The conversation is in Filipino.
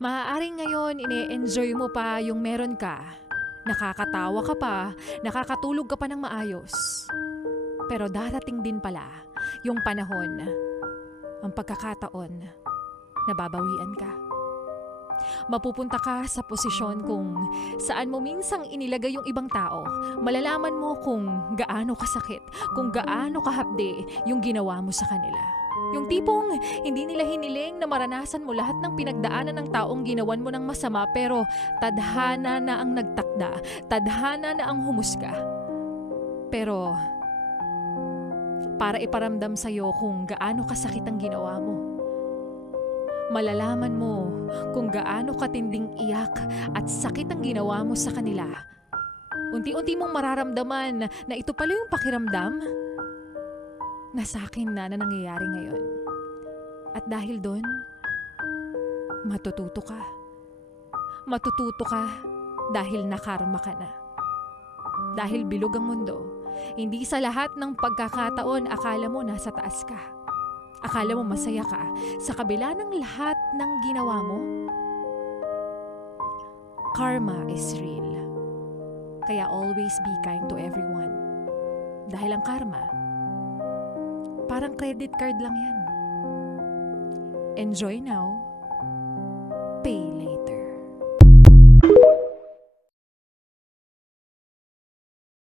Maaaring ngayon ine-enjoy mo pa yung meron ka. Nakakatawa ka pa, nakakatulog ka pa ng maayos. Pero darating din pala yung panahon, ang pagkakataon na babawian ka. Mapupunta ka sa posisyon kung saan mo minsang inilagay yung ibang tao. Malalaman mo kung gaano kasakit, kung gaano kahapde yung ginawa mo sa kanila. Yung tipong hindi nila hiniling na maranasan mo lahat ng pinagdaanan ng taong ginawan mo ng masama, pero tadhana na ang nagtakda, tadhana na ang humusga. Pero para iparamdam sa'yo kung gaano kasakit ang ginawa mo, malalaman mo kung gaano katinding iyak at sakit ang ginawa mo sa kanila. Unti-unti mong mararamdaman na ito pala yung pakiramdam na sa akin na nangyayari ngayon. At dahil doon, matututo ka. Matututo ka dahil nakarma ka na. Dahil bilog ang mundo, hindi sa lahat ng pagkakataon akala mo nasa taas ka. Akala mo masaya ka sa kabila ng lahat ng ginawa mo. Karma is real. Kaya always be kind to everyone. Dahil ang karma, parang credit card lang yan. Enjoy now